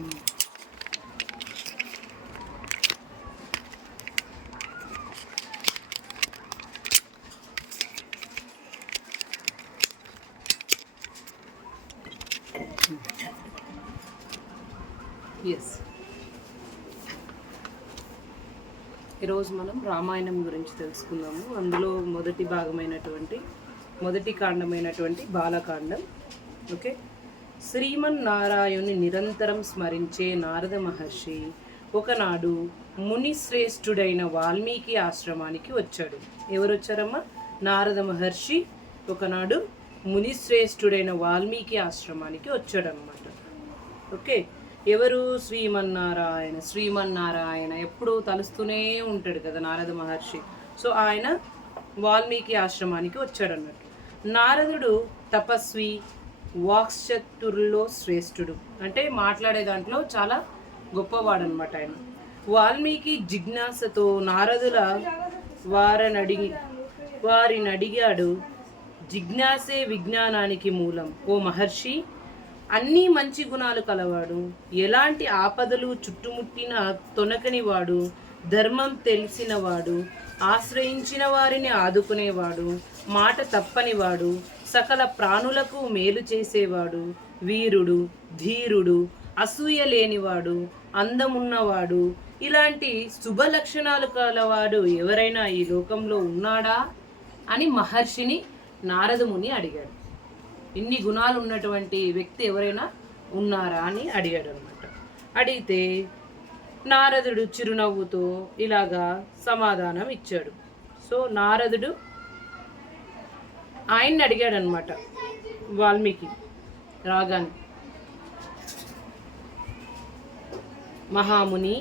Yes ఈరోజు మనం రామాయణం గురించి తెలుసుకుందాము. అందులో మొదటి భాగమైనటువంటి మొదటి కాండమైనటువంటి బాలకాండం. ఓకే? శ్రీమన్నారాయణుని నిరంతరం స్మరించే నారద మహర్షి ఒకనాడు ముని శ్రేష్ఠుడైన వాల్మీకి ఆశ్రమానికి వచ్చాడు. ఎవరు వచ్చారమ్మా నారద మహర్షి ఒకనాడు ముని శ్రేష్ఠుడైన వాల్మీకి ఆశ్రమానికి వచ్చాడనమాట ఓకే? ఎవరు? శ్రీమన్నారాయణ. శ్రీమన్నారాయణ ఎప్పుడూ తలుస్తూనే ఉంటాడు కదా నారద మహర్షి. సో ఆయన వాల్మీకి ఆశ్రమానికి వచ్చాడు అన్నట్టు నారదుడు తపస్వి వాక్చతుర్లో శ్రేష్ఠుడు. అంటే మాట్లాడే దాంట్లో చాలా గొప్పవాడు అనమాట ఆయన. వాల్మీకి జిజ్ఞాసతో నారదుల వారని అడిగి వారిని అడిగాడు జిజ్ఞాసే విజ్ఞానానికి మూలం. ఓ మహర్షి అన్నీ మంచి గుణాలు కలవాడు. ఎలాంటి ఆపదలు చుట్టుముట్టిన తొనకనివాడు. ధర్మం తెలిసినవాడు ఆశ్రయించిన వారిని ఆదుకునేవాడు. మాట తప్పనివాడు. సకల ప్రాణులకు మేలు చేసేవాడు వీరుడు ధీరుడు అసూయ లేనివాడు అందమున్నవాడు. ఇలాంటి శుభ లక్షణాలు కలవాడు ఎవరైనా ఈ లోకంలో ఉన్నాడా? అని మహర్షిని నారదముని అడిగాడు. ఇన్ని గుణాలు ఉన్నటువంటి వ్యక్తి ఎవరైనా ఉన్నారా అని అడిగాడు అనమాట అడిగితే నారదుడు చిరునవ్వుతో ఇలాగా సమాధానం ఇచ్చాడు. సో నారదుడు ఆయన్ని అడిగాడు అనమాట వాల్మీకి రాగాన్ని. మహాముని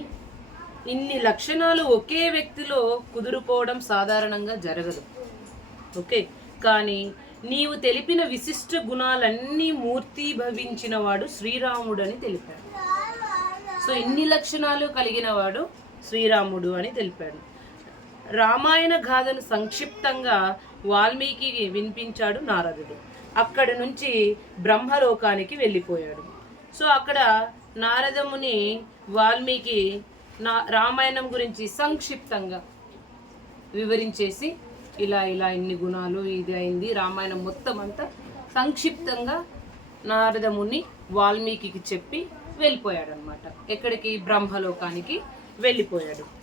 ఇన్ని లక్షణాలు ఒకే వ్యక్తిలో కుదురుకోవడం సాధారణంగా జరగదు. ఓకే కానీ నీవు తెలిపిన విశిష్ట గుణాలన్నీ మూర్తిభవించిన వాడు శ్రీరాముడు అని తెలిపాడు. సో ఇన్ని లక్షణాలు కలిగిన వాడు శ్రీరాముడు అని తెలిపాడు. రామాయణ గాథను సంక్షిప్తంగా వాల్మీకి వినిపించాడు నారదుడు. అక్కడి నుంచి బ్రహ్మలోకానికి వెళ్ళిపోయాడు. సో అక్కడ నారదముని వాల్మీకి నా రామాయణం గురించి సంక్షిప్తంగా వివరించేసి ఇలా ఇలా ఇన్ని గుణాలు ఇది అయింది రామాయణం మొత్తం అంతా సంక్షిప్తంగా నారదముని వాల్మీకి చెప్పి వెళ్ళిపోయాడనమాట ఎక్కడికి? బ్రహ్మలోకానికి వెళ్ళిపోయాడు.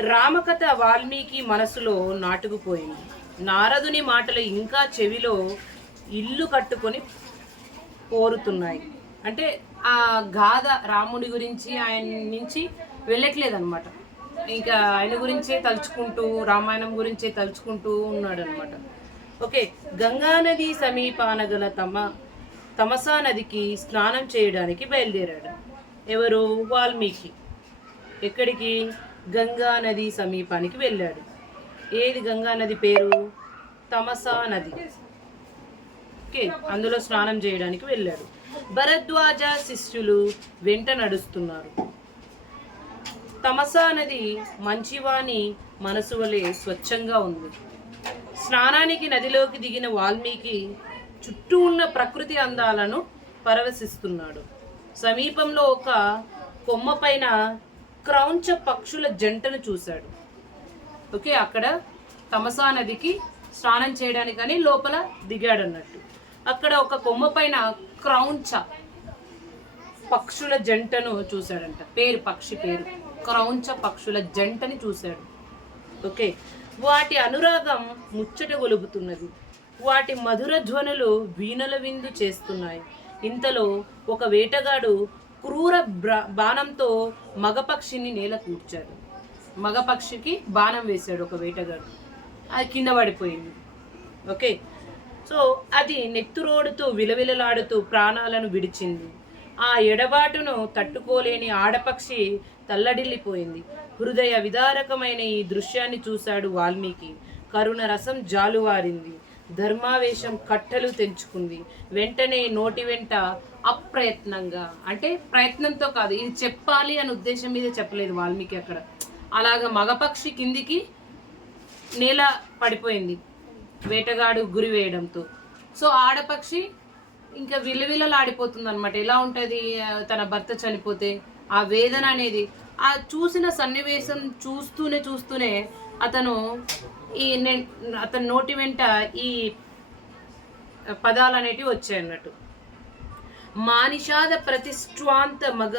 రామకథ వాల్మీకి మనసులో నాటుకుపోయింది. నారదుని మాటలు ఇంకా చెవిలో ఇల్లు కట్టుకొని కోరుతున్నాయి అంటే ఆ గాథ రాముడి గురించి ఆయన నుంచి వెళ్ళట్లేదన్నమాట. ఇంకా ఆయన గురించే తలుచుకుంటూ రామాయణం గురించే తలుచుకుంటూ ఉన్నాడు అనమాట ఓకే గంగా నది సమీపాన గల తమ తమసా నదికి స్నానం చేయడానికి బయలుదేరాడు. ఎవరు? వాల్మీకి. ఎక్కడికి? గంగా నది సమీపానికి వెళ్ళాడు. ఏది గంగా నది పేరు? తమసా నది. ఓకే అందులో స్నానం చేయడానికి వెళ్ళాడు. భరద్వాజ శిష్యులు వెంట నడుస్తున్నారు. తమసా నది మంచివాణి మనసు వలె స్వచ్ఛంగా ఉంది. స్నానానికి నదిలోకి దిగిన వాల్మీకి చుట్టూ ఉన్న ప్రకృతి అందాలను పరవశిస్తున్నాడు. సమీపంలో ఒక కొమ్మ పైన క్రౌంచ పక్షుల జంటను చూశాడు. ఓకే అక్కడ తమసా నదికి స్నానం చేయడానికని లోపల దిగాడు అన్నట్టు అక్కడ ఒక కొమ్మ పైన క్రౌంచ పక్షుల జంటను చూశాడంట. పేరు పక్షి పేరు. క్రౌంచ పక్షుల జంటని చూశాడు. ఓకే వాటి అనురాగం ముచ్చట గొలుపుతున్నది. వాటి మధుర ధ్వనులు వీణల విందు చేస్తున్నాయి. ఇంతలో ఒక వేటగాడు క్రూర బ్ర- బాణంతో మగపక్షిని నేల కూర్చాడు. మగపక్షికి బాణం వేశాడు ఒక వేటగాడు. అది కింద పడిపోయింది. ఓకే? సో అది నెత్తురోడుతూ విలవిలలాడుతూ ప్రాణాలను విడిచింది. ఆ ఎడబాటును తట్టుకోలేని ఆడపక్షి తల్లడిల్లిపోయింది. హృదయ విదారకమైన ఈ దృశ్యాన్ని చూశాడు వాల్మీకి. కరుణ రసం జాలువారింది. ధర్మావేశం కట్టలు తెంచుకుంది. వెంటనే నోటి వెంట అప్రయత్నంగా. అంటే ప్రయత్నంతో కాదు ఇది చెప్పాలి అనే ఉద్దేశం మీద చెప్పలేదు వాల్మీకి అక్కడ. అలాగ మగపక్షి కిందికి నేల పడిపోయింది వేటగాడు గురి వేయడంతో. సో ఆడపక్షి ఇంకా విలవిలలాడిపోతుంది అనమాట ఎలా ఉంటుంది తన భర్త చనిపోతే? ఆ వేదన అనేది ఆ చూసిన సన్నివేశం చూస్తూనే చూస్తూనే అతను ఈ నె- అతని నోటి వెంట ఈ పదాలు అనేటివి వచ్చాయి అన్నట్టు మానిషాద ప్రతిష్ఠాంత మగ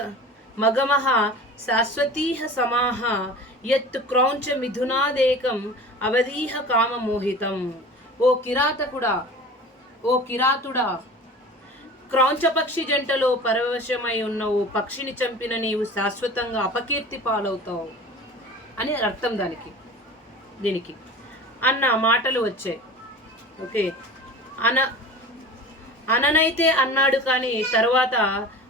మగమః శాశ్వతీహ సమాహ యత్ క్రౌంచ మిథునాదేకం అవధీహ కామమోహితం ఓ కిరాతకుడా ఓ కిరాతుడా క్రౌంచపక్షి జంటలో పరవశమై ఉన్న ఓ పక్షిని చంపిన నీవు శాశ్వతంగా అపకీర్తి పాలవుతావు. అని అర్థం దానికి దీనికి. అన్న మాటలు వచ్చాయి. ఓకే. అన అననైతే అన్నాడు కానీ తర్వాత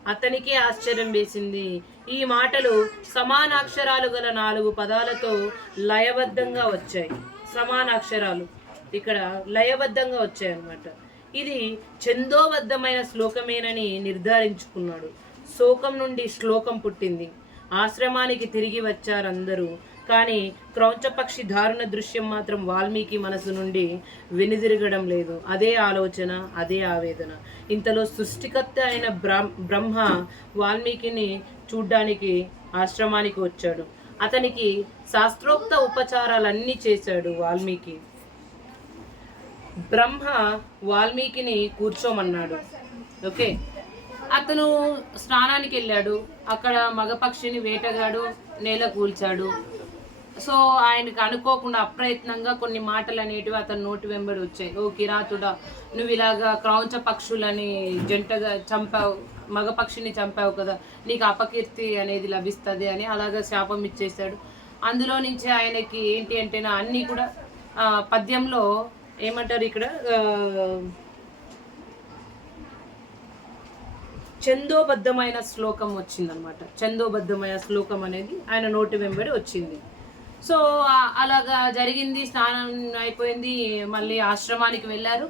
అతనికే ఆశ్చర్యం వేసింది. ఈ మాటలు సమానాక్షరాలు గల నాలుగు పదాలతో లయబద్ధంగా వచ్చాయి. సమానాక్షరాలు. ఇక్కడ లయబద్ధంగా వచ్చాయి అన్నమాట ఇది ఛందోబద్ధమైన శ్లోకమేనని నిర్ధారించుకున్నాడు. శోకం నుండి శ్లోకం పుట్టింది. ఆశ్రమానికి తిరిగి వచ్చారందరూ కానీ క్రౌంచపక్షి దారుణ దృశ్యం మాత్రం వాల్మీకి మనసు నుండి వెనుదిరగడం లేదు. అదే ఆలోచన అదే ఆవేదన. ఇంతలో సృష్టికర్త అయిన బ్రహ్- బ్రహ్మ వాల్మీకిని చూడ్డానికి ఆశ్రమానికి వచ్చాడు. అతనికి శాస్త్రోక్త ఉపచారాలన్నీ చేశాడు వాల్మీకి. బ్రహ్మ వాల్మీకిని కూర్చోమన్నాడు. ఓకే? అతను స్నానానికి వెళ్ళాడు. అక్కడ మగపక్షిని వేటగాడు నేల కూల్చాడు. సో ఆయనకు అనుకోకుండా అప్రయత్నంగా కొన్ని మాటలు అనేటివి అతని నోటి వెంబడి వచ్చాయి. ఓ కిరాతుడా నువ్వు ఇలాగా క్రౌంచ పక్షులని జంటగా చంపావు మగ పక్షిని చంపావు కదా నీకు అపకీర్తి అనేది లభిస్తుంది అని అలాగా శాపం ఇచ్చేశాడు. అందులో నుంచి ఆయనకి ఏంటి అంటే నా అన్నీ కూడా పద్యంలో ఏమంటారు ఇక్కడ? చందోబద్ధమైన శ్లోకం వచ్చిందనమాట చందోబద్ధమైన శ్లోకం అనేది ఆయన నోటి వెంబడి వచ్చింది. సో అలాగా జరిగింది స్నానం అయిపోయింది మళ్ళీ ఆశ్రమానికి వెళ్ళారు.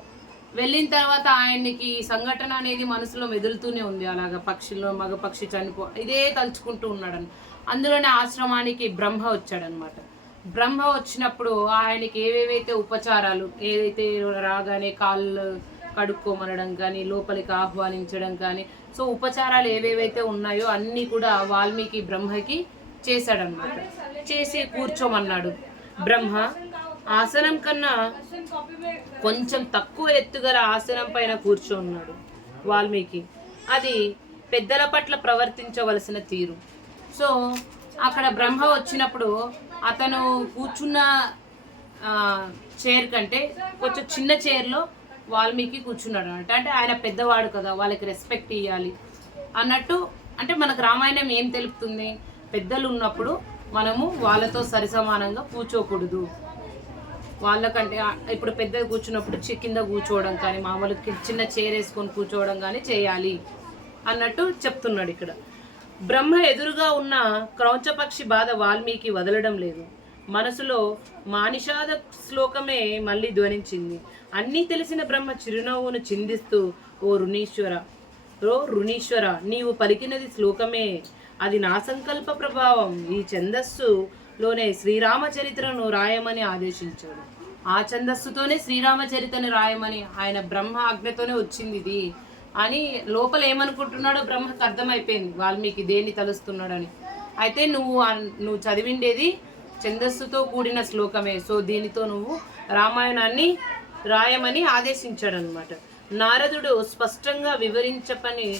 వెళ్ళిన తర్వాత ఆయనకి సంఘటన అనేది మనసులో మెదులుతూనే ఉంది. అలాగా పక్షిలో మగ పక్షి చనిపో ఇదే తలుచుకుంటూ ఉన్నాడని. అందులోనే ఆశ్రమానికి బ్రహ్మ వచ్చాడనమాట. బ్రహ్మ వచ్చినప్పుడు ఆయనకి ఏవేవైతే ఉపచారాలు ఏదైతే రాగానే కాళ్ళు కడుక్కోమనడం కానీ లోపలికి ఆహ్వానించడం కానీ సో ఉపచారాలు ఏవేవైతే ఉన్నాయో అన్నీ కూడా వాల్మీకి బ్రహ్మకి చేశాడనమాట చేసి కూర్చోమన్నాడు. బ్రహ్మ ఆసనం కన్నా కొంచెం తక్కువ ఎత్తుగల ఆసనం పైన కూర్చోన్నాడు వాల్మీకి. అది పెద్దల పట్ల ప్రవర్తించవలసిన తీరు. సో అక్కడ బ్రహ్మ వచ్చినప్పుడు అతను కూర్చున్న చైర్ కంటే కొంచెం చిన్న చైర్లో వాల్మీకి కూర్చున్నాడు అనమాట అంటే ఆయన పెద్దవాడు కదా వాళ్ళకి రెస్పెక్ట్ ఇవ్వాలి అన్నట్టు అంటే మనకు రామాయణం ఏం తెలుపుతుంది? పెద్దలు ఉన్నప్పుడు మనము వాళ్ళతో సరిసమానంగా కూర్చోకూడదు. వాళ్ళకంటే ఇప్పుడు పెద్ద కూర్చున్నప్పుడు కింద కూర్చోవడం కానీ మామూలు చిన్న చైర్ వేసుకొని కూర్చోవడం కానీ చేయాలి అన్నట్టు చెప్తున్నాడు ఇక్కడ. బ్రహ్మ ఎదురుగా ఉన్న క్రౌంచపక్షి బాధ వాల్మీకి వదలడం లేదు. మనసులో మానిషాద శ్లోకమే మళ్ళీ ధ్వనించింది. అన్నీ తెలిసిన బ్రహ్మ చిరునవ్వును చిందిస్తూ ఓ రుణీశ్వర ఓ రుణీశ్వర నీవు పలికినది శ్లోకమే అది నా సంకల్ప ప్రభావం. ఈ ఛందస్సులోనే శ్రీరామచరిత్రను రాయమని ఆదేశించాడు. ఆ ఛందస్సుతోనే శ్రీరామచరిత్రను రాయమని ఆయన బ్రహ్మ ఆజ్ఞతోనే వచ్చింది ఇది. అని లోపల ఏమనుకుంటున్నాడో బ్రహ్మకు అర్థమైపోయింది. వాల్మీకి దేన్ని తలుస్తున్నాడని. అయితే నువ్వు అన్- నువ్వు చదివిండేది ఛందస్సుతో కూడిన శ్లోకమే. సో దీనితో నువ్వు రామాయణాన్ని రాయమని ఆదేశించాడనమాట నారదుడు స్పష్టంగా వివరించపని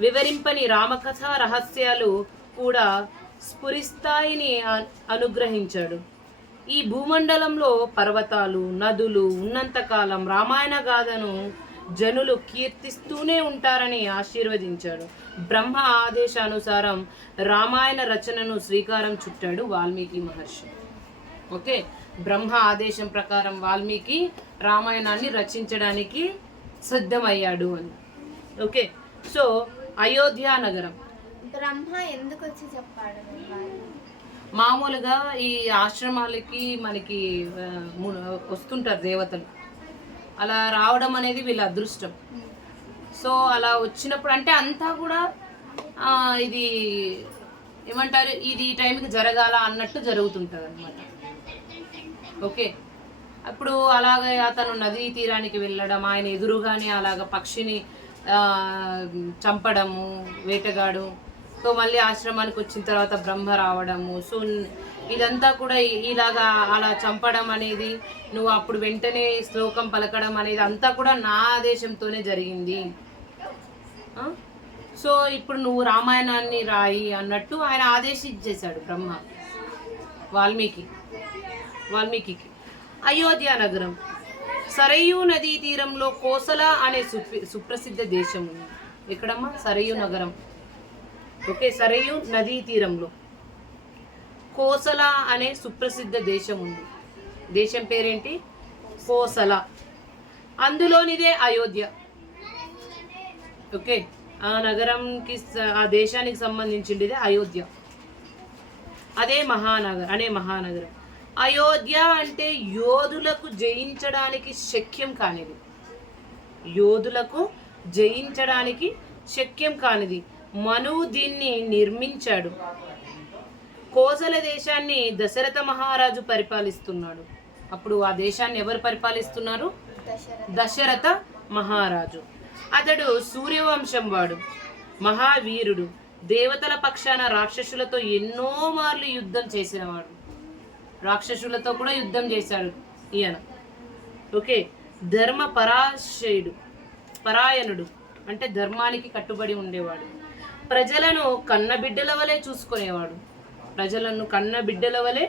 వివరింపని రామకథ రహస్యాలు కూడా స్ఫురిస్తాయిని అనుగ్రహించాడు. ఈ భూమండలంలో పర్వతాలు నదులు ఉన్నంతకాలం రామాయణ గాథను జనులు కీర్తిస్తూనే ఉంటారని ఆశీర్వదించాడు. బ్రహ్మ ఆదేశానుసారం రామాయణ రచనను శ్రీకారం చుట్టాడు వాల్మీకి మహర్షి. ఓకే? బ్రహ్మ ఆదేశం ప్రకారం వాల్మీకి రామాయణాన్ని రచించడానికి సిద్ధమయ్యాడు అని. ఓకే? సో అయోధ్య నగరం. బ్రహ్మ ఎందుకు వచ్చి చెప్పాడు? మామూలుగా ఈ ఆశ్రమాలకి మనకి వస్తుంటారు దేవతలు. అలా రావడం అనేది వీళ్ళ అదృష్టం. సో అలా వచ్చినప్పుడు అంటే అంతా కూడా ఇది ఏమంటారు ఇది ఈ టైంకి జరగాల అన్నట్టు జరుగుతుంటుంది అనమాట ఓకే? అప్పుడు అలాగే అతను నదీ తీరానికి వెళ్ళడం ఆయన ఎదురుగానే అలాగ పక్షిని చంపడము వేటగాడు. సో మళ్ళీ ఆశ్రమానికి వచ్చిన తర్వాత బ్రహ్మ రావడము. సో ఇదంతా కూడా ఇలాగా అలా చంపడం అనేది నువ్వు అప్పుడు వెంటనే శ్లోకం పలకడం అనేది అంతా కూడా నా ఆదేశంతోనే జరిగింది. సో ఇప్పుడు నువ్వు రామాయణాన్ని రాయి అన్నట్టు ఆయన ఆదేశించేశాడు బ్రహ్మ. వాల్మీకి. వాల్మీకి అయోధ్య నగరం. సరయూ నదీ తీరంలో కోసల అనే సుప్రసిద్ధ దేశం ఉంది. ఎక్కడమ్మా? సరయూ నగరం. ఓకే సరయూ నదీ తీరంలో. కోసల అనే సుప్రసిద్ధ దేశం ఉంది. దేశం పేరేంటి? కోసల. అందులోనిదే అయోధ్య. ఓకే ఆ నగరంకి ఆ దేశానికి సంబంధించింది అయోధ్య. అదే మహానగర్ అనే మహానగరం. అయోధ్య అంటే యోధులకు జయించడానికి శక్యం కానిది. యోధులకు జయించడానికి శక్యం కానిది. మనువు దీన్ని నిర్మించాడు. కోసల దేశాన్ని దశరథ మహారాజు పరిపాలిస్తున్నాడు. అప్పుడు ఆ దేశాన్ని ఎవరు పరిపాలిస్తున్నారు? దశరథ. దశరథ మహారాజు. అతడు సూర్యవంశం వాడు మహావీరుడు. దేవతల పక్షాన రాక్షసులతో ఎన్నో మార్లు యుద్ధం చేసినవాడు రాక్షసులతో కూడా యుద్ధం చేశాడు ఈయన. ఓకే ధర్మ పరాశయుడు పరాయణుడు అంటే ధర్మానికి కట్టుబడి ఉండేవాడు. ప్రజలను కన్న బిడ్డల వలె చూసుకునేవాడు. ప్రజలను కన్న బిడ్డల వలె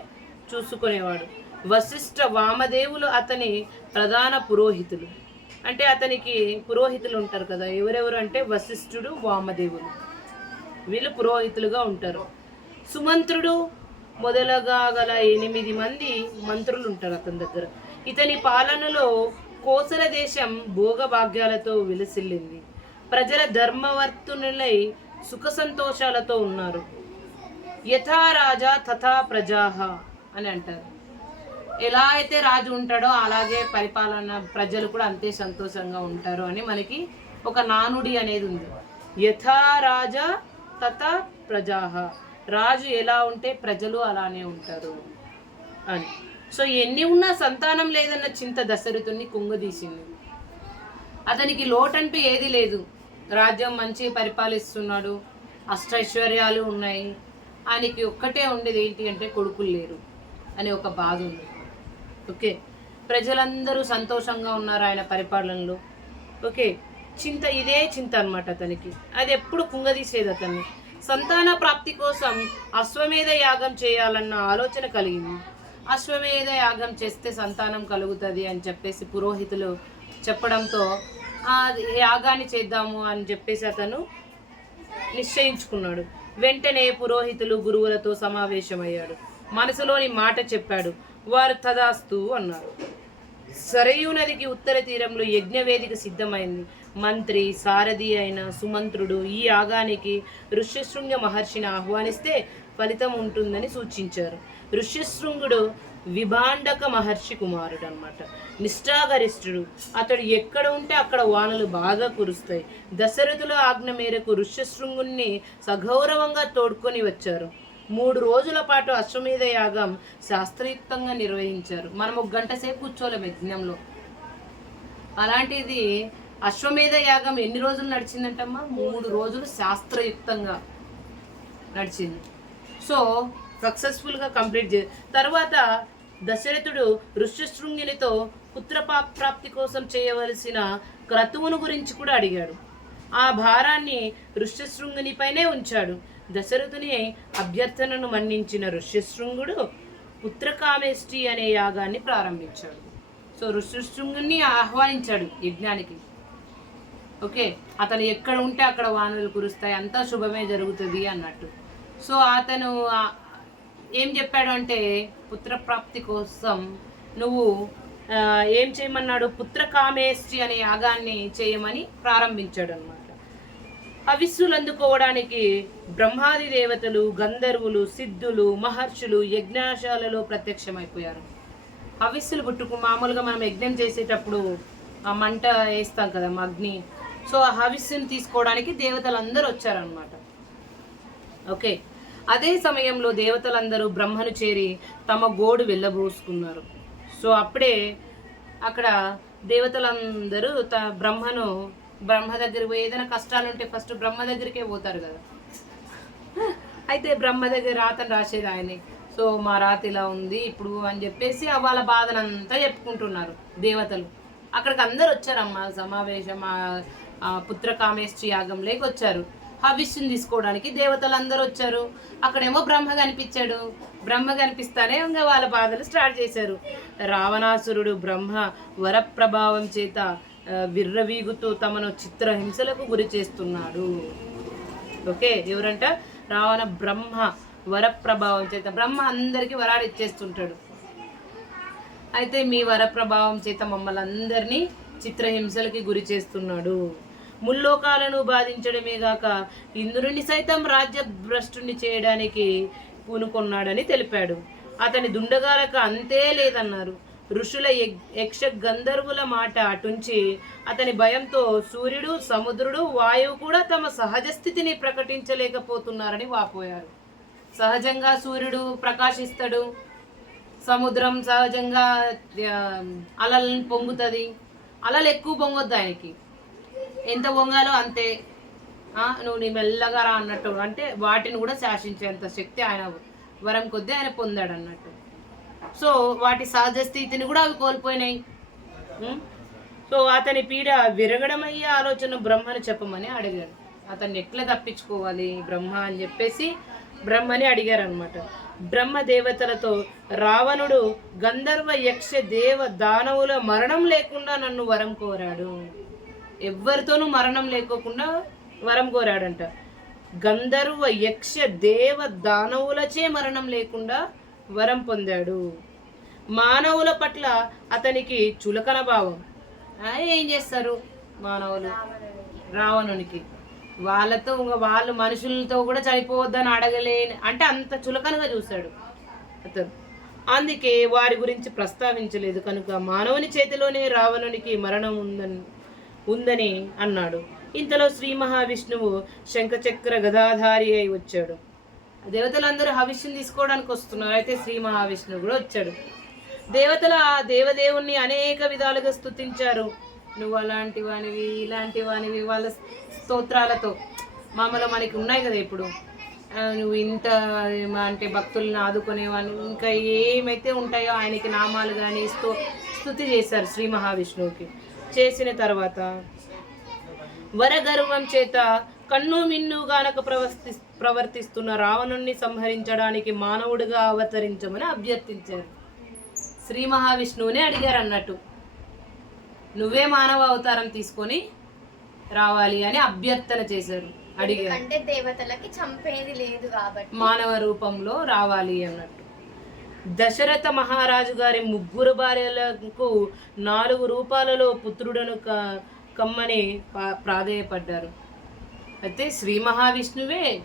చూసుకునేవాడు. వశిష్ఠ వామదేవులు అతని ప్రధాన పురోహితులు. అంటే అతనికి పురోహితులు ఉంటారు కదా ఎవరెవరు అంటే వశిష్ఠుడు వామదేవులు. వీళ్ళు పురోహితులుగా ఉంటారు. సుమంత్రుడు మొదలగా గల ఎనిమిది మంది మంత్రులు ఉంటారు అతని దగ్గర. ఇతని పాలనలో కోసల దేశం భోగభాగ్యాలతో విలసిల్లింది. ప్రజల ధర్మవర్తునులై సుఖ సంతోషాలతో ఉన్నారు. యథా రాజా తథా ప్రజాహ అని అంటారు. ఎలా అయితే రాజు ఉంటాడో అలాగే పరిపాలన ప్రజలు కూడా అంతే సంతోషంగా ఉంటారు అని మనకి ఒక నానుడి అనేది ఉంది. యథా రాజా తథా ప్రజాహ రాజు ఎలా ఉంటే ప్రజలు అలానే ఉంటారు అని. సో ఎన్ని ఉన్నా సంతానం లేదన్న చింత దశరథుని కుంగదీసింది అతనికి లోటంటూ ఏది లేదు. రాజ్యం మంచి పరిపాలిస్తున్నాడు అష్టైశ్వర్యాలు ఉన్నాయి. ఆయనకి ఒక్కటే ఉండేది ఏంటి అంటే కొడుకులు లేరు అనే ఒక బాధ ఉంది. ఓకే? ప్రజలందరూ సంతోషంగా ఉన్నారు ఆయన పరిపాలనలో. ఓకే? చింత ఇదే చింత అనమాట అతనికి. అది ఎప్పుడు కుంగదీసేది అతన్ని. సంతాన ప్రాప్తి కోసం అశ్వమేధ యాగం చేయాలన్న ఆలోచన కలిగింది. అశ్వమేధ యాగం చేస్తే సంతానం కలుగుతుంది అని చెప్పేసి పురోహితులు చెప్పడంతో ఆ యాగాన్ని చేద్దాము అని చెప్పేసి అతను నిశ్చయించుకున్నాడు. వెంటనే పురోహితులు గురువులతో సమావేశమయ్యాడు మనసులోని మాట చెప్పాడు. వారు తదాస్తు అన్నారు. సరయూ నదికి ఉత్తర తీరంలో యజ్ఞవేదిక సిద్ధమైంది. మంత్రి సారథి అయిన సుమంత్రుడు ఈ యాగానికి ఋష్యశృంగ మహర్షిని ఆహ్వానిస్తే ఫలితం ఉంటుందని సూచించారు. ఋష్యశృంగుడు విభాండక మహర్షి కుమారుడు అనమాట నిష్ఠాగరిష్ఠుడు. అతడు ఎక్కడ ఉంటే అక్కడ వానలు బాగా కురుస్తాయి. దశరథుల ఆజ్ఞ మేరకు ఋష్యశృంగుణ్ణి సగౌరవంగా తోడ్కొని వచ్చారు. మూడు రోజుల పాటు అశ్వమేధ యాగం శాస్త్రయుక్తంగా నిర్వహించారు. మనం ఒక గంట సేపు కూర్చోలేము యజ్ఞంలో అలాంటిది అశ్వమేధ యాగం ఎన్ని రోజులు నడిచిందంటమ్మా? మూడు రోజులు శాస్త్రయుక్తంగా నడిచింది. సో సక్సెస్ఫుల్గా కంప్లీట్ చే తర్వాత దశరథుడు ఋష్యశృంగినితో పుత్ర ప్రాప్తి కోసం చేయవలసిన క్రతువును గురించి కూడా అడిగాడు. ఆ భారాన్ని ఋష్యశృంగునిపైనే ఉంచాడు. దశరథుని అభ్యర్థనను మన్నించిన ఋష్యశృంగుడు పుత్రకామేష్టి అనే యాగాన్ని ప్రారంభించాడు. సో ఋష్యశృంగుని ఆహ్వానించాడు యజ్ఞానికి. ఓకే అతను ఎక్కడ ఉంటే అక్కడ వానలు కురుస్తాయి అంతా శుభమే జరుగుతుంది అన్నట్టు. సో అతను ఏం చెప్పాడు అంటే పుత్రప్రాప్తి కోసం నువ్వు ఏం చేయమన్నాడు? పుత్రకామేష్టి అనే యాగాన్ని చేయమని ప్రారంభించాడు అనమాట హవిస్సులు అందుకోవడానికి బ్రహ్మాది దేవతలు గంధర్వులు సిద్ధులు మహర్షులు యజ్ఞశాలలో ప్రత్యక్షమైపోయారు. హవిస్సులు పుట్టుకు మామూలుగా మనం యజ్ఞం చేసేటప్పుడు ఆ మంట వేస్తాం కదా అగ్ని. సో ఆ హవిస్సుని తీసుకోవడానికి దేవతలందరూ వచ్చారనమాట ఓకే. అదే సమయంలో దేవతలందరూ బ్రహ్మను చేరి తమ గోడు వెళ్ళబోసుకున్నారు. సో అప్పుడే అక్కడ దేవతలందరూ త బ్రహ్మను బ్రహ్మ దగ్గరికి పోయి ఏదైనా కష్టాలు ఉంటే ఫస్ట్ బ్రహ్మ దగ్గరికే పోతారు కదా. అయితే బ్రహ్మ దగ్గర రాతను రాసేది ఆయనే. సో మా రాత ఇలా ఉంది ఇప్పుడు అని చెప్పేసి వాళ్ళ బాధనంతా చెప్పుకుంటున్నారు దేవతలు. అక్కడికి అందరు వచ్చారమ్మా సమావేశం ఆ యాగంలోకి వచ్చారు హవిష్యం తీసుకోవడానికి దేవతలు అందరూ వచ్చారు. అక్కడేమో బ్రహ్మ కనిపించాడు. బ్రహ్మ కనిపిస్తానే ఇంకా వాళ్ళ బాధలు స్టార్ట్ చేశారు. రావణాసురుడు బ్రహ్మ వరప్రభావం చేత విర్రవీగుతూ తమను చిత్రహింసలకు గురి చేస్తున్నాడు. ఓకే ఎవరంట? రావణ బ్రహ్మ వరప్రభావం చేత. బ్రహ్మ అందరికీ వరాలు ఇచ్చేస్తుంటాడు. అయితే మీ వర ప్రభావం చేత మమ్మల్ని అందరినీ చిత్రహింసలకి గురి చేస్తున్నాడు. ముల్లోకాలను బాధించడమే గాక ఇంద్రుని సైతం రాజ్య భ్రష్టుని చేయడానికి పూనుకొన్నాడని తెలిపాడు. అతని దుండగాలకు అంతే లేదన్నారు. ఋషుల యక్ష గంధర్వుల మాట అటుంచి అతని భయంతో సూర్యుడు సముద్రుడు వాయువు కూడా తమ సహజ స్థితిని ప్రకటించలేకపోతున్నారని వాపోయారు. సహజంగా సూర్యుడు ప్రకాశిస్తాడు. సముద్రం సహజంగా అలలను పొంగుతుంది. అలలు ఎక్కువ పొంగొద్దు ఆయనకి. ఎంత పొంగాలో అంతే. నువ్వు నీ మెల్లగా రా అన్నట్టు. అంటే వాటిని కూడా శాసించేంత శక్తి ఆయన వరం కొద్దీ ఆయన పొందాడు అన్నట్టు. సో వాటి సహజ స్థితిని కూడా అవి కోల్పోయినాయి. సో అతని పీడ విరగడమయ్యే ఆలోచన బ్రహ్మని చెప్పమని అడిగాడు. అతన్ని ఎట్లా తప్పించుకోవాలి బ్రహ్మ అని చెప్పేసి బ్రహ్మని అడిగారు అనమాట బ్రహ్మ దేవతలతో రావణుడు గంధర్వ యక్ష దేవ దానవుల మరణం లేకుండా నన్ను వరం కోరాడు. ఎవ్వరితోనూ మరణం లేకోకుండా వరం కోరాడంట. గంధర్వ యక్ష దేవ దానవులచే మరణం లేకుండా వరం పొందాడు. మానవుల పట్ల అతనికి చులకన భావం. ఏం చేస్తారు మానవులు? రావణునికి. వాళ్ళతో ఇంకా వాళ్ళు మనుషులతో కూడా చనిపోవద్దని అడగలేని అంటే అంత చులకనగా చూశాడు అతను. అందుకే వారి గురించి ప్రస్తావించలేదు. కనుక మానవుని చేతిలోనే రావణునికి మరణం ఉందని ఉందని అన్నాడు. ఇంతలో శ్రీ మహావిష్ణువు శంఖచక్ర గదాధారి అయి వచ్చాడు. దేవతలందరూ హవిష్యం తీసుకోవడానికి వస్తున్నారు. అయితే శ్రీ మహావిష్ణువు కూడా వచ్చాడు. దేవతల ఆ దేవదేవుణ్ణి అనేక విధాలుగా స్తుతించారు. నువ్వు అలాంటి వానివి ఇలాంటి వానివి వాళ్ళ స్తోత్రాలతో. మామూలు మనకి ఉన్నాయి కదా ఇప్పుడు. నువ్వు ఇంత అంటే భక్తుల్ని ఆదుకునేవాడిని ఇంకా ఏమైతే ఉంటాయో ఆయనకి నామాలు కానీ స్తు స్థుతి చేశారు శ్రీ మహావిష్ణువుకి. చేసిన తర్వాత వరగర్వం చేత కన్ను మిన్ను గానక ప్రవర్తి ప్రవర్తిస్తున్న రావణుణ్ణి సంహరించడానికి మానవుడిగా అవతరించమని అభ్యర్థించారు. శ్రీ మహావిష్ణువునే అడిగారు అన్నట్టు. నువ్వే మానవ అవతారం తీసుకొని రావాలి అని అభ్యర్థన చేశారు. అడిగారు. అంటే దేవతలకి చంపేది లేదు కాబట్టి. మానవ రూపంలో రావాలి అన్నట్టు. దశరథ మహారాజు గారి ముగ్గురు భార్యలకు నాలుగు రూపాలలో పుత్రుడను క- కమ్మని పా- ప్రాధేయపడ్డారు. అయితే శ్రీ మహావిష్ణువే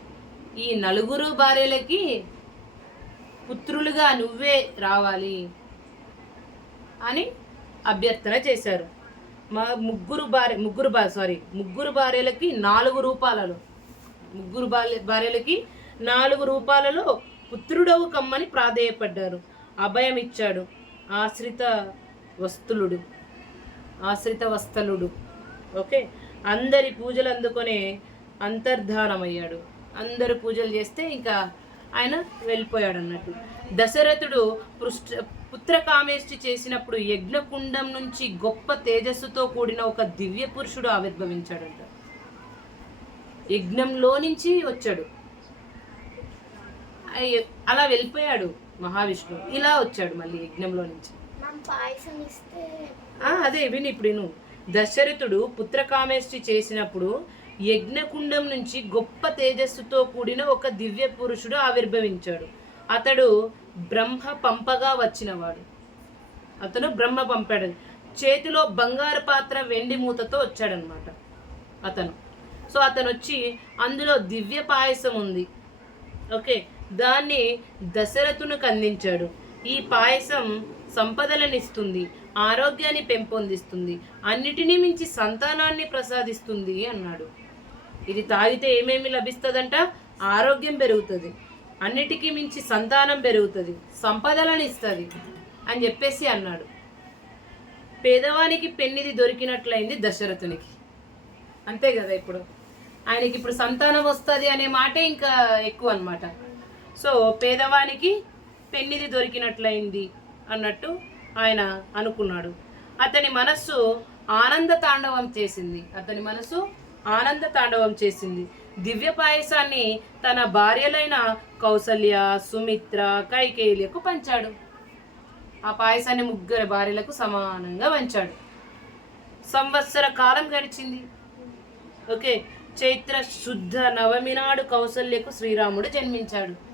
ఈ నలుగురు భార్యలకి పుత్రులుగా నువ్వే రావాలి అని అభ్యర్థన చేశారు. మా ముగ్గురు భార్య ముగ్గురు భార్య సారీ ముగ్గురు భార్యలకి నాలుగు రూపాలలో ముగ్గురు భార్య భార్యలకి నాలుగు రూపాలలో పుత్రుడవు కమ్మని ప్రాధేయపడ్డారు. అభయం ఇచ్చాడు ఆశ్రిత వస్తులుడు. ఆశ్రిత వస్తలుడు. ఓకే? అందరి పూజలు అందుకొనే అంతర్ధానమయ్యాడు. అందరు పూజలు చేస్తే ఇంకా ఆయన వెళ్ళిపోయాడు అన్నట్టు దశరథుడు పృష్ట పుత్రకామేష్టి చేసినప్పుడు యజ్ఞకుండం నుంచి గొప్ప తేజస్సుతో కూడిన ఒక దివ్య పురుషుడు ఆవిర్భవించాడంట. యజ్ఞంలో నుంచి వచ్చాడు. అలా వెళ్ళిపోయాడు మహావిష్ణువు ఇలా వచ్చాడు మళ్ళీ యజ్ఞంలో నుంచి. అదే విని ఇప్పుడు విను. దశరథుడు పుత్రకామేష్టి చేసినప్పుడు యజ్ఞకుండం నుంచి గొప్ప తేజస్సుతో కూడిన ఒక దివ్య పురుషుడు ఆవిర్భవించాడు. అతడు బ్రహ్మ పంపగా వచ్చినవాడు. అతను బ్రహ్మ పంపాడు. చేతిలో బంగారు పాత్ర వెండి మూతతో వచ్చాడనమాట అతను. సో అతను వచ్చి అందులో దివ్య పాయసం ఉంది. ఓకే. దాన్ని దశరథునికి అందించాడు. ఈ పాయసం సంపదలను ఇస్తుంది ఆరోగ్యాన్ని పెంపొందిస్తుంది అన్నిటినీ మించి సంతానాన్ని ప్రసాదిస్తుంది అన్నాడు. ఇది తాగితే ఏమేమి లభిస్తుందంట? ఆరోగ్యం పెరుగుతుంది. అన్నిటికీ మించి సంతానం పెరుగుతుంది సంపదలను ఇస్తుంది అని చెప్పేసి అన్నాడు. పేదవానికి పెన్నిది దొరికినట్లయింది దశరథునికి. అంతే కదా ఇప్పుడు? ఆయనకి ఇప్పుడు సంతానం వస్తుంది అనే మాటే ఇంకా ఎక్కువ అన్నమాట. సో పేదవానికి పెన్నిది దొరికినట్లయింది అన్నట్టు ఆయన అనుకున్నాడు. అతని మనస్సు ఆనంద తాండవం చేసింది. అతని మనస్సు ఆనంద తాండవం చేసింది. దివ్య పాయసాన్ని తన భార్యలైన కౌసల్య సుమిత్ర కైకేయులకు పంచాడు. ఆ పాయసాన్ని ముగ్గురు భార్యలకు సమానంగా పంచాడు సంవత్సర కాలం గడిచింది. ఓకే చైత్ర శుద్ధ నవమి నాడు కౌసల్యకు శ్రీరాముడు జన్మించాడు.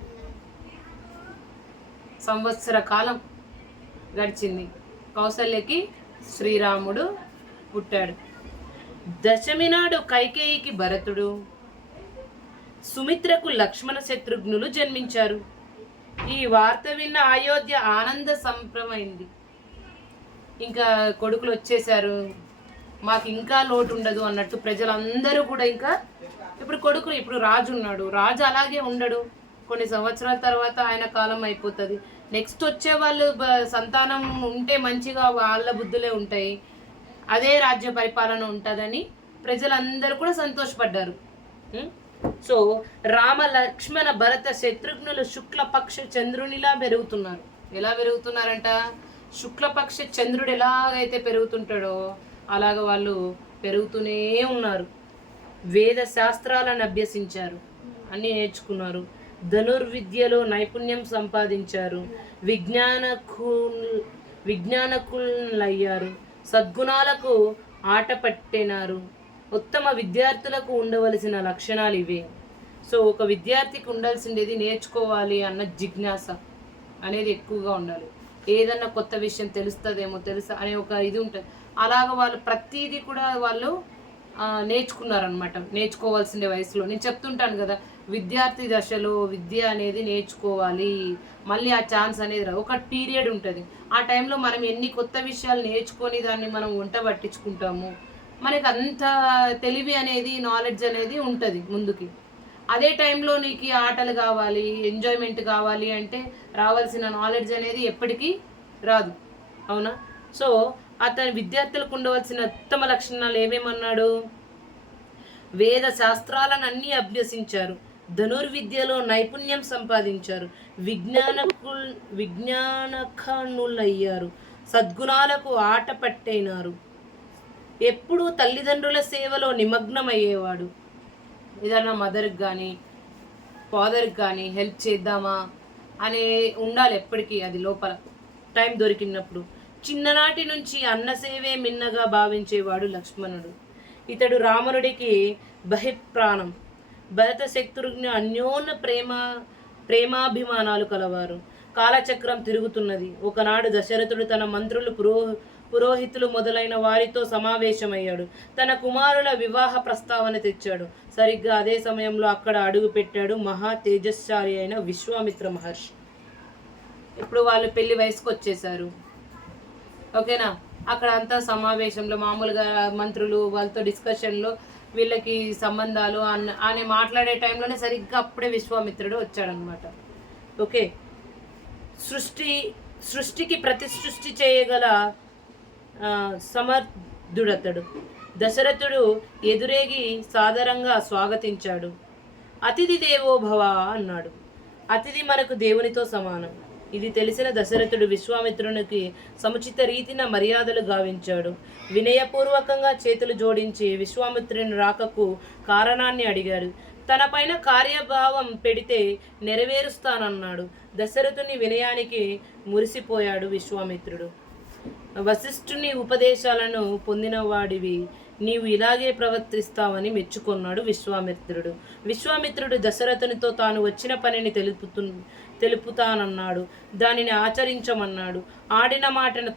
సంవత్సర కాలం గడిచింది. కౌసల్యకి శ్రీరాముడు పుట్టాడు. దశమి నాడు కైకేయికి భరతుడు. సుమిత్రకు లక్ష్మణ శత్రుఘ్నులు జన్మించారు. ఈ వార్త విన్న అయోధ్య ఆనంద సంప్రమైంది ఇంకా కొడుకులు వచ్చేసారు మాకు ఇంకా లోటు ఉండదు అన్నట్టు ప్రజలందరూ కూడా ఇంకా ఇప్పుడు కొడుకులు ఇప్పుడు రాజు ఉన్నాడు. రాజు అలాగే ఉండడు. కొన్ని సంవత్సరాల తర్వాత ఆయన కాలం అయిపోతుంది. నెక్స్ట్ వచ్చే వాళ్ళు సంతానం ఉంటే మంచిగా వాళ్ళ బుద్ధులే ఉంటాయి. అదే రాజ్య పరిపాలన ఉంటుందని ప్రజలందరూ కూడా సంతోషపడ్డారు. సో రామ లక్ష్మణ భరత శత్రుఘ్నులు శుక్లపక్ష చంద్రునిలా పెరుగుతున్నారు. ఎలా పెరుగుతున్నారంట? శుక్లపక్ష చంద్రుడు ఎలాగైతే పెరుగుతుంటాడో అలాగ వాళ్ళు పెరుగుతూనే ఉన్నారు. వేద శాస్త్రాలను అభ్యసించారు. అన్నీ నేర్చుకున్నారు. ధనుర్విద్యలో నైపుణ్యం సంపాదించారు. విజ్ఞానకు విజ్ఞానకులయ్యారు సద్గుణాలకు ఆట పట్టినారు. ఉత్తమ విద్యార్థులకు ఉండవలసిన లక్షణాలు ఇవే. సో ఒక విద్యార్థికి ఉండాల్సిండేది నేర్చుకోవాలి అన్న జిజ్ఞాస అనేది ఎక్కువగా ఉండాలి. ఏదన్నా కొత్త విషయం తెలుస్తుందేమో తెలుసా అనే ఒక ఇది ఉంటుంది. అలాగ వాళ్ళు ప్రతిదీ కూడా వాళ్ళు నేర్చుకున్నారనమాట నేర్చుకోవాల్సిన వయసులో. నేను చెప్తుంటాను కదా విద్యార్థి దశలో విద్య అనేది నేర్చుకోవాలి. మళ్ళీ ఆ ఛాన్స్ అనేది రాదు. ఒక పీరియడ్ ఉంటుంది. ఆ టైంలో మనం ఎన్ని కొత్త విషయాలు నేర్చుకొని దాన్ని మనం వంట పట్టించుకుంటాము? మనకి అంత తెలివి అనేది నాలెడ్జ్ అనేది ఉంటుంది ముందుకి. అదే టైంలో నీకు ఆటలు కావాలి ఎంజాయ్మెంట్ కావాలి అంటే రావాల్సిన నాలెడ్జ్ అనేది ఎప్పటికీ రాదు. అవునా? సో అతని విద్యార్థులకు ఉండవలసిన ఉత్తమ లక్షణాలు ఏమేమన్నాడు? వేద శాస్త్రాలను అన్నీ అభ్యసించారు. ధనుర్విద్యలో నైపుణ్యం సంపాదించారు. విజ్ఞానకు విజ్ఞానకనులయ్యారు సద్గుణాలకు ఆట పట్టైనారు. ఎప్పుడూ తల్లిదండ్రుల సేవలో నిమగ్నమయ్యేవాడు. ఏదైనా మదర్కి కానీ ఫాదర్కి కానీ హెల్ప్ చేద్దామా అనే ఉండాలి ఎప్పటికీ అది లోపల. టైం దొరికినప్పుడు. చిన్ననాటి నుంచి అన్న సేవే మిన్నగా భావించేవాడు లక్ష్మణుడు. ఇతడు రావణుడికి బహిప్రాణం. భరత శత్రుఘ్న అన్యోన్య ప్రేమ ప్రేమాభిమానాలు కలవారు. కాలచక్రం తిరుగుతున్నది. ఒకనాడు దశరథుడు తన మంత్రులు పురో పురోహితులు మొదలైన వారితో సమావేశమయ్యాడు. తన కుమారుల వివాహ ప్రస్తావన తెచ్చాడు. సరిగ్గా అదే సమయంలో అక్కడ అడుగు పెట్టాడు మహా తేజస్శాలి అయిన విశ్వామిత్ర మహర్షి. ఇప్పుడు వాళ్ళు పెళ్ళి వయసుకు వచ్చేసారు ఓకేనా? అక్కడ అంతా సమావేశంలో మామూలుగా మంత్రులు వాళ్ళతో డిస్కషన్లో వీళ్ళకి సంబంధాలు అన్న అని మాట్లాడే టైంలోనే సరిగ్గా అప్పుడే విశ్వామిత్రుడు వచ్చాడనమాట ఓకే. సృష్టి సృష్టికి ప్రతి సృష్టి చేయగల సమర్థుడతడు. దశరథుడు ఎదురేగి సాదరంగా స్వాగతించాడు. అతిథి దేవో భవ అన్నాడు. అతిథి మనకు దేవునితో సమానం. ఇది తెలిసిన దశరథుడు విశ్వామిత్రునికి సముచిత రీతిన మర్యాదలు గావించాడు. వినయపూర్వకంగా చేతులు జోడించి విశ్వామిత్రుని రాకకు కారణాన్ని అడిగాడు. తనపైన కార్యభావం పెడితే నెరవేరుస్తానన్నాడు. దశరథుని వినయానికి మురిసిపోయాడు విశ్వామిత్రుడు. వశిష్ఠుని ఉపదేశాలను పొందినవాడివి నీవు ఇలాగే ప్రవర్తిస్తావని మెచ్చుకున్నాడు విశ్వామిత్రుడు. విశ్వామిత్రుడు దశరథునితో తాను వచ్చిన పనిని తెలుపుతు తెలుపుతానన్నాడు. దానిని ఆచరించమన్నాడు. ఆడిన మాటను